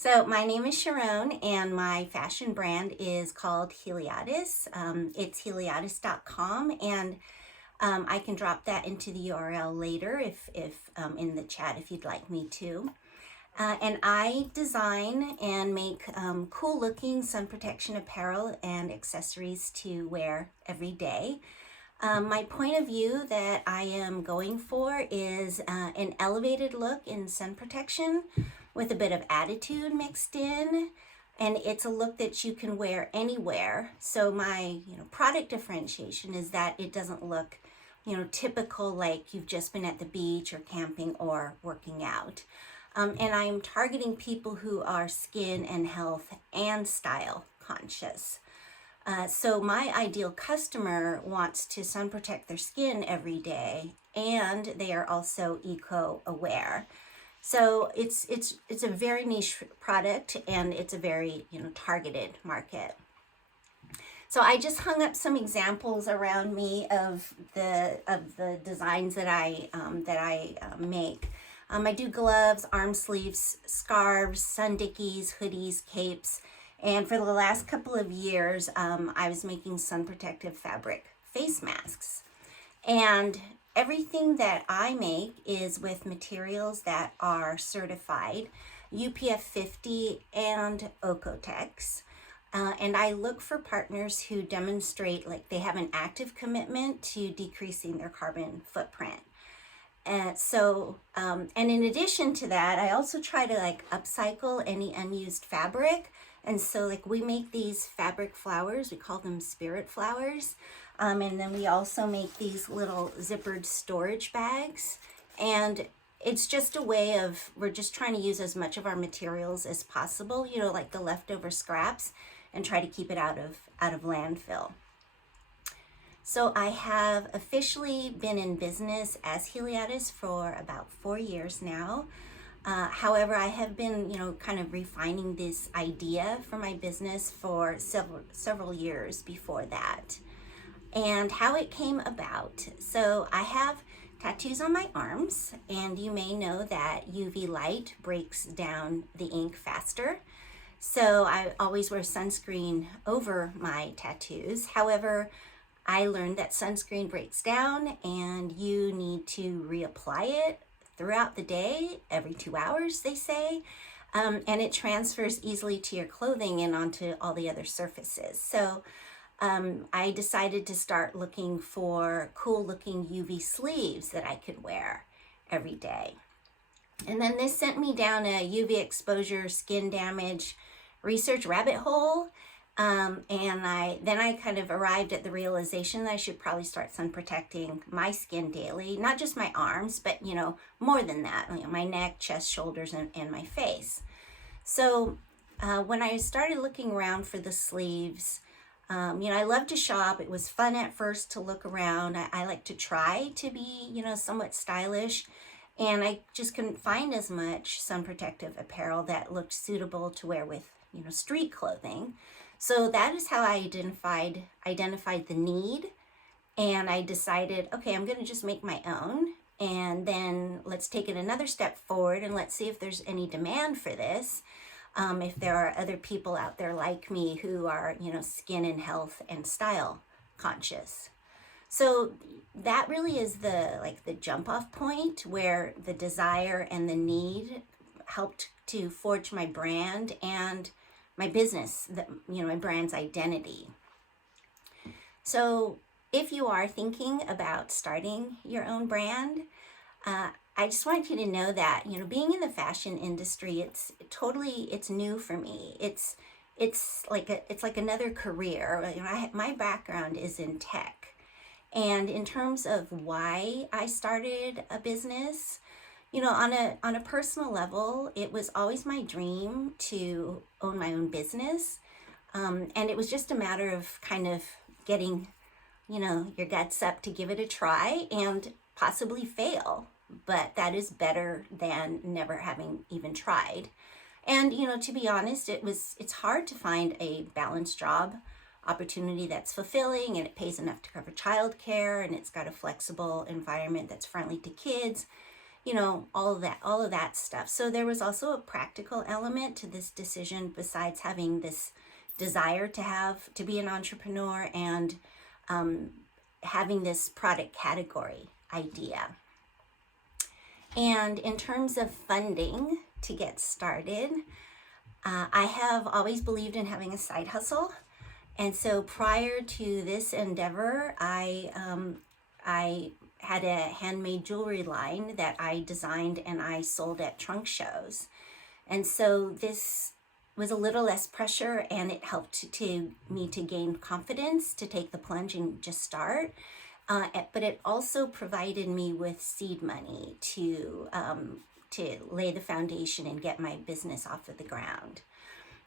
So my name is Sharon, and my fashion brand is called HELIADES. It's HELIADES.com, and I can drop that into the URL later if in the chat if you'd like me to. And I design and make cool looking sun protection apparel and accessories to wear every day. My point of view that I am going for is an elevated look in sun protection with a bit of attitude mixed in, and it's a look that you can wear anywhere. So my product differentiation is that it doesn't look typical, like you've just been at the beach or camping or working out. And I'm targeting people who are skin and health and style conscious. So my ideal customer wants to sun protect their skin every day, and they are also eco-aware. So it's a very niche product, and it's a very targeted market. So I just hung up some examples around me of the designs that I make. I do gloves, arm sleeves, scarves, sun dickies, hoodies, capes. And for the last couple of years, I was making sun protective fabric face masks. And everything that I make is with materials that are certified UPF 50 and Ocotech. And I look for partners who demonstrate like they have an active commitment to decreasing their carbon footprint. And in addition to that, I also try to like upcycle any unused fabric. And so like we make these fabric flowers, we call them spirit flowers. And then we also make these little zippered storage bags. And it's just a way of, we're just trying to use as much of our materials as possible, like the leftover scraps, and try to keep it out of landfill. So I have officially been in business as HELIADES for about 4 years now. However, I have been, kind of refining this idea for my business for several years before that. And how it came about. So I have tattoos on my arms, and you may know that UV light breaks down the ink faster. So I always wear sunscreen over my tattoos. However, I learned that sunscreen breaks down and you need to reapply it throughout the day, every 2 hours, they say. And it transfers easily to your clothing and onto all the other surfaces. So I decided to start looking for cool looking UV sleeves that I could wear every day. And then this sent me down a UV exposure skin damage research rabbit hole. And I kind of arrived at the realization that I should probably start sun protecting my skin daily, not just my arms, but more than that, my neck, chest, shoulders, and my face. So when I started looking around for the sleeves, I love to shop. It was fun at first to look around. I like to try to be, somewhat stylish, and I just couldn't find as much sun protective apparel that looked suitable to wear with, street clothing. So that is how I identified the need, and I decided, okay, I'm going to just make my own, and then let's take it another step forward and let's see if there's any demand for this. If there are other people out there like me who are, skin and health and style conscious. So that really is the jump off point where the desire and the need helped to forge my brand and my business, my brand's identity. So if you are thinking about starting your own brand, I just want you to know that, being in the fashion industry, it's new for me. It's like another career. My background is in tech. And in terms of why I started a business, on a personal level, it was always my dream to own my own business. And it was just a matter of kind of getting, your guts up to give it a try and possibly fail. But that is better than never having even tried. And, to be honest, it's hard to find a balanced job opportunity that's fulfilling and it pays enough to cover childcare and it's got a flexible environment that's friendly to kids. all of that stuff. So there was also a practical element to this decision besides having this desire to be an entrepreneur and having this product category idea. And in terms of funding to get started, I have always believed in having a side hustle. And so prior to this endeavor, I had a handmade jewelry line that I designed and I sold at trunk shows. And so this was a little less pressure, and it helped me to gain confidence to take the plunge and just start. But it also provided me with seed money to lay the foundation and get my business off of the ground.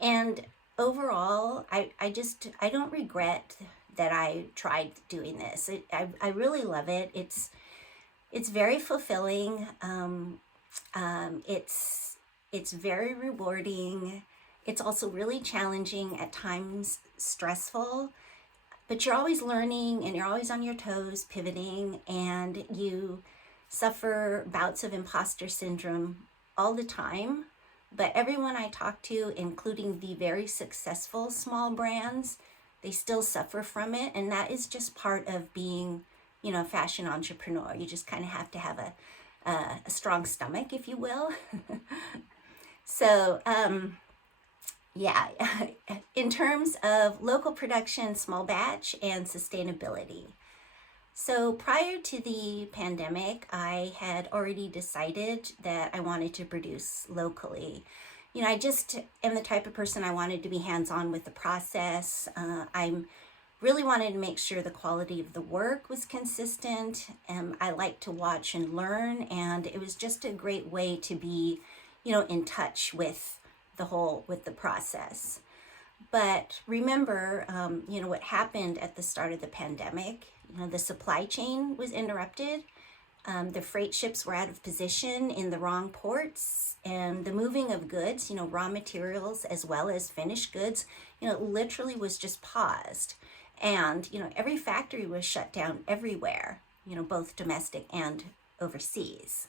And overall, I don't regret that I tried doing this. I really love it. It's very fulfilling. It's very rewarding. It's also really challenging, at times stressful, but you're always learning and you're always on your toes, pivoting, and you suffer bouts of imposter syndrome all the time. But everyone I talk to, including the very successful small brands, they still suffer from it. And that is just part of being, a fashion entrepreneur. You just kind of have to have a strong stomach, if you will. So, yeah, in terms of local production, small batch, and sustainability. So prior to the pandemic, I had already decided that I wanted to produce locally. I just am the type of person I wanted to be hands-on with the process. I really wanted to make sure the quality of the work was consistent. I like to watch and learn, and it was just a great way to be, in touch with the process. But remember, what happened at the start of the pandemic. The supply chain was interrupted. The freight ships were out of position in the wrong ports, and the moving of goods, raw materials as well as finished goods, literally was just paused. And, every factory was shut down everywhere, both domestic and overseas.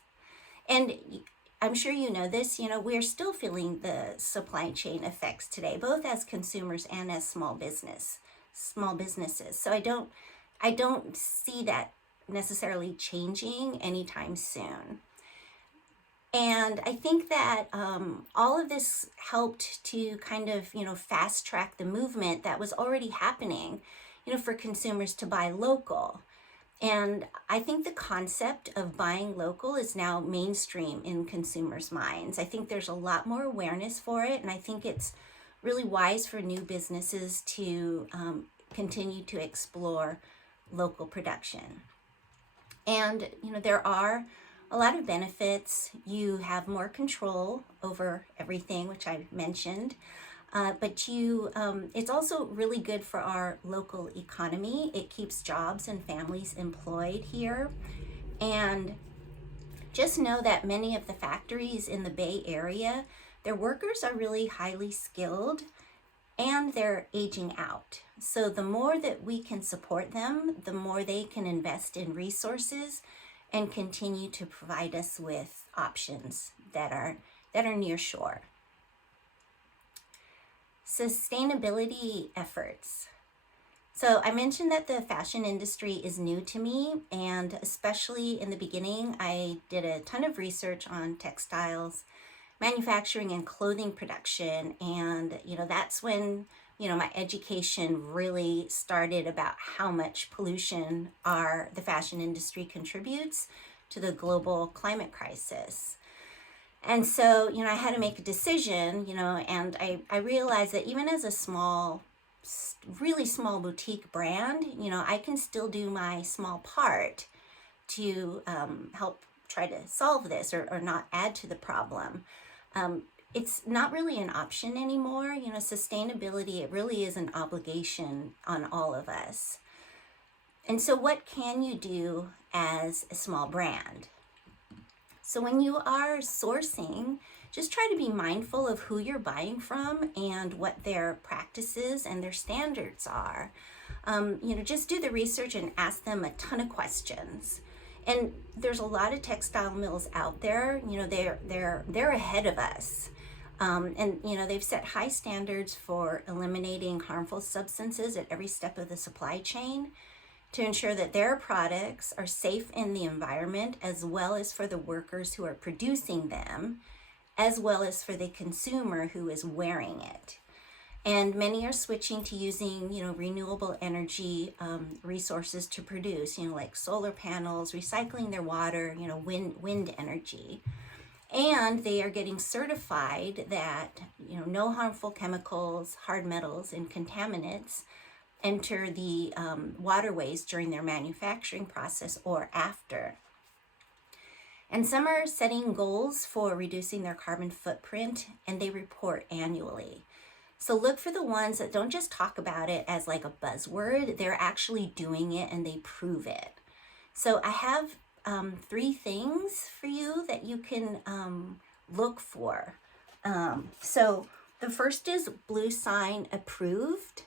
And I'm sure you know this, we're still feeling the supply chain effects today, both as consumers and as small businesses. So I don't see that necessarily changing anytime soon. And I think that all of this helped to kind of, fast track the movement that was already happening, for consumers to buy local. And I think the concept of buying local is now mainstream in consumers' minds. I think there's a lot more awareness for it, and I think it's really wise for new businesses to continue to explore local production. And, there are a lot of benefits. You have more control over everything, which I mentioned. But it's also really good for our local economy. It keeps jobs and families employed here. And just know that many of the factories in the Bay Area, their workers are really highly skilled and they're aging out. So the more that we can support them, the more they can invest in resources and continue to provide us with options that are near shore. Sustainability efforts. So I mentioned that the fashion industry is new to me, and especially in the beginning, I did a ton of research on textiles, manufacturing, and clothing production. And, that's when, my education really started about how much pollution the fashion industry contributes to the global climate crisis. And so, I had to make a decision, and I realized that even as a really small boutique brand, I can still do my small part to help try to solve this or not add to the problem. It's not really an option anymore. Sustainability, it really is an obligation on all of us. And so what can you do as a small brand? So when you are sourcing, just try to be mindful of who you're buying from and what their practices and their standards are. Just do the research and ask them a ton of questions. And there's a lot of textile mills out there. You know, they're ahead of us. And you know, they've set high standards for eliminating harmful substances at every step of the supply chain to ensure that their products are safe in the environment, as well as for the workers who are producing them, as well as for the consumer who is wearing it. And many are switching to using, you know, renewable energy resources to produce, you know, like solar panels, recycling their water, you know, wind energy. And they are getting certified that, you know, no harmful chemicals, hard metals, and contaminants enter the waterways during their manufacturing process or after. And some are setting goals for reducing their carbon footprint, and they report annually. So look for the ones that don't just talk about it as like a buzzword, they're actually doing it and they prove it. So I have 3 things for you that you can look for. So the first is Blue Sign approved.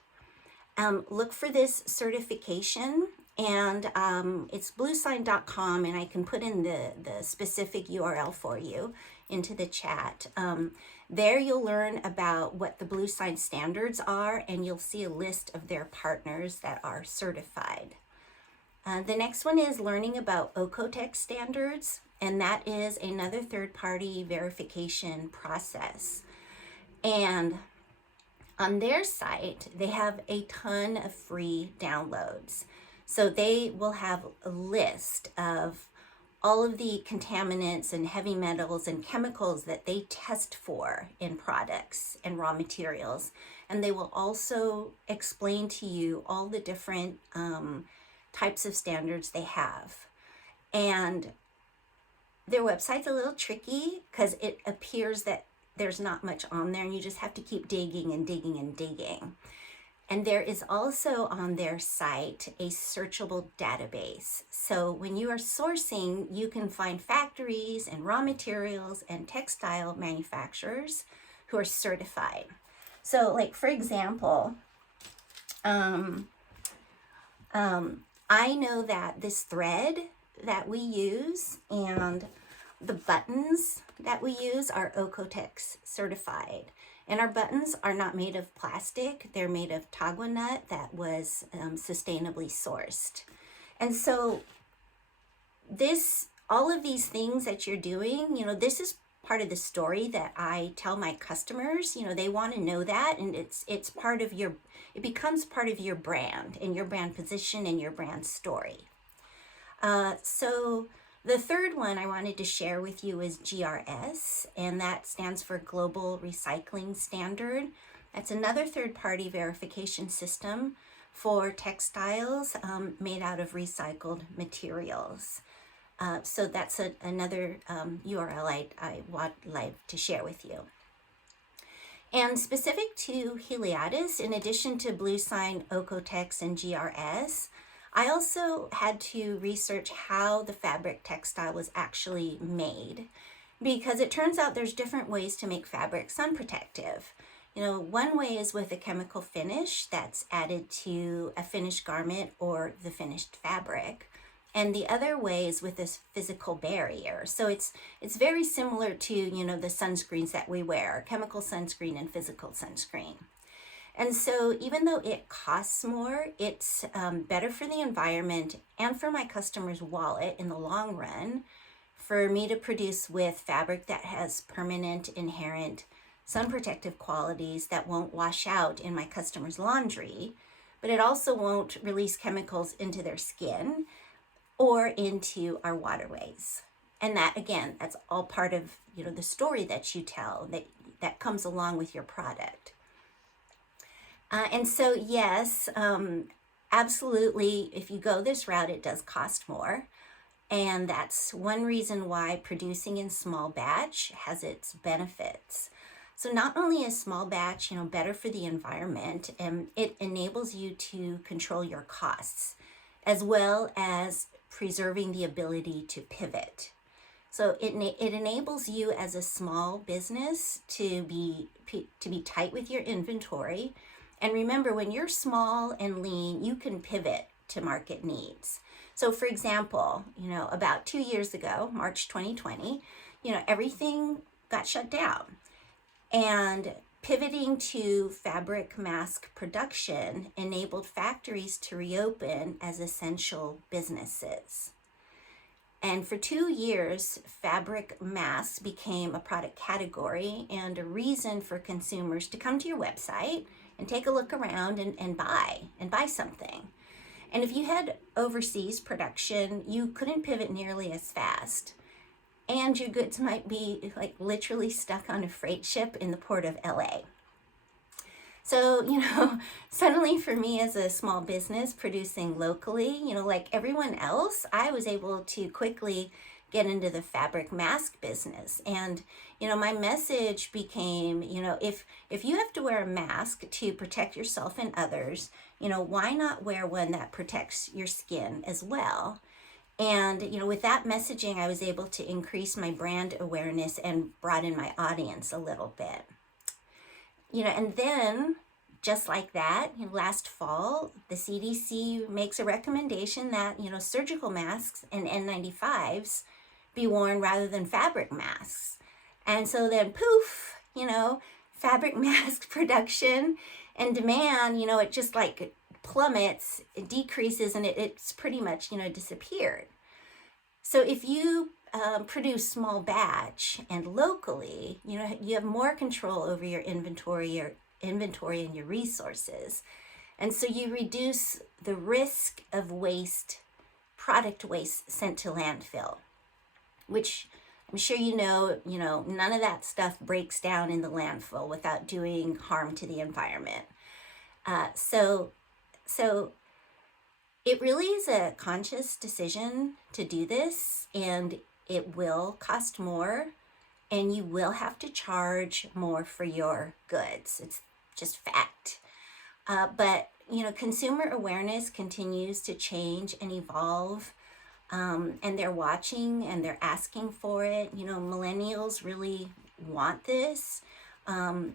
Look for this certification, and it's bluesign.com, and I can put in the specific URL for you into the chat. There you'll learn about what the Blue Sign standards are, and you'll see a list of their partners that are certified. The next one is learning about Ocotech Standards, and that is another third-party verification process. And on their site, they have a ton of free downloads. So they will have a list of all of the contaminants and heavy metals and chemicals that they test for in products and raw materials. And they will also explain to you all the different types of standards they have. And their website's a little tricky because it appears that there's not much on there and you just have to keep digging and digging and digging. And there is also on their site a searchable database. So when you are sourcing, you can find factories and raw materials and textile manufacturers who are certified. So like, for example, I know that this thread that we use and the buttons that we use are Ocotech certified. And our buttons are not made of plastic. They're made of tagua nut that was sustainably sourced. And so all of these things that you're doing, you know, this is part of the story that I tell my customers. You know, they want to know that, and it's part of it becomes part of your brand and your brand position and your brand story. So the third one I wanted to share with you is GRS, and that stands for Global Recycling Standard. That's another third-party verification system for textiles made out of recycled materials. So that's another URL I would like to share with you. And specific to HELIADES, in addition to Blue Sign, Ocotech, and GRS, I also had to research how the fabric textile was actually made, because it turns out there's different ways to make fabric sun protective. You know, one way is with a chemical finish that's added to a finished garment or the finished fabric. And the other way is with this physical barrier. So it's very similar to, you know, the sunscreens that we wear, chemical sunscreen and physical sunscreen. And so even though it costs more, it's better for the environment and for my customer's wallet in the long run for me to produce with fabric that has permanent, inherent sun protective qualities that won't wash out in my customer's laundry, but it also won't release chemicals into their skin or into our waterways. And that, again, that's all part of, you know, the story that you tell that comes along with your product. And so, yes, absolutely, if you go this route, it does cost more. And that's one reason why producing in small batch has its benefits. So not only is small batch, you know, better for the environment, and it enables you to control your costs, as well as preserving the ability to pivot. So it enables you as a small business to be tight with your inventory. And remember, when you're small and lean, you can pivot to market needs. So for example, about 2 years ago, March 2020, everything got shut down. And pivoting to fabric mask production enabled factories to reopen as essential businesses. And for 2 years, fabric masks became a product category and a reason for consumers to come to your website and take a look around and buy something. And if you had overseas production, you couldn't pivot nearly as fast. And your goods might be like literally stuck on a freight ship in the port of LA. So, suddenly for me as a small business producing locally, like everyone else, I was able to quickly get into the fabric mask business. And, my message became, if you have to wear a mask to protect yourself and others, why not wear one that protects your skin as well? And, with that messaging, I was able to increase my brand awareness and broaden my audience a little bit. And then just like that, last fall, the CDC makes a recommendation that, surgical masks and N95s be worn rather than fabric masks. And so then poof, fabric mask production and demand, it just like plummets, it decreases, and it's pretty much, disappeared. So if you produce small batch and locally, you have more control over your inventory and your resources. And so you reduce the risk of product waste sent to landfill, which I'm sure none of that stuff breaks down in the landfill without doing harm to the environment. So it really is a conscious decision to do this, and it will cost more, and you will have to charge more for your goods. It's just fact. But, consumer awareness continues to change and evolve, and they're watching and they're asking for it. Millennials really want this. I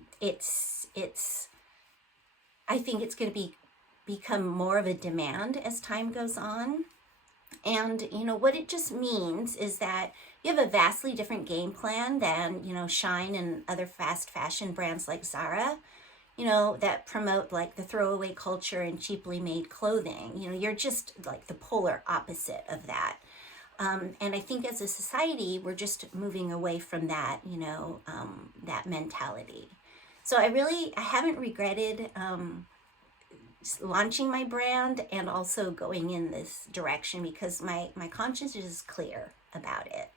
think it's going to become more of a demand as time goes on. And, what it just means is that you have a vastly different game plan than, Shine and other fast fashion brands like Zara, that promote like the throwaway culture and cheaply made clothing. You're just like the polar opposite of that. And I think as a society, we're just moving away from that, that mentality. So I haven't regretted launching my brand and also going in this direction because my conscience is clear about it.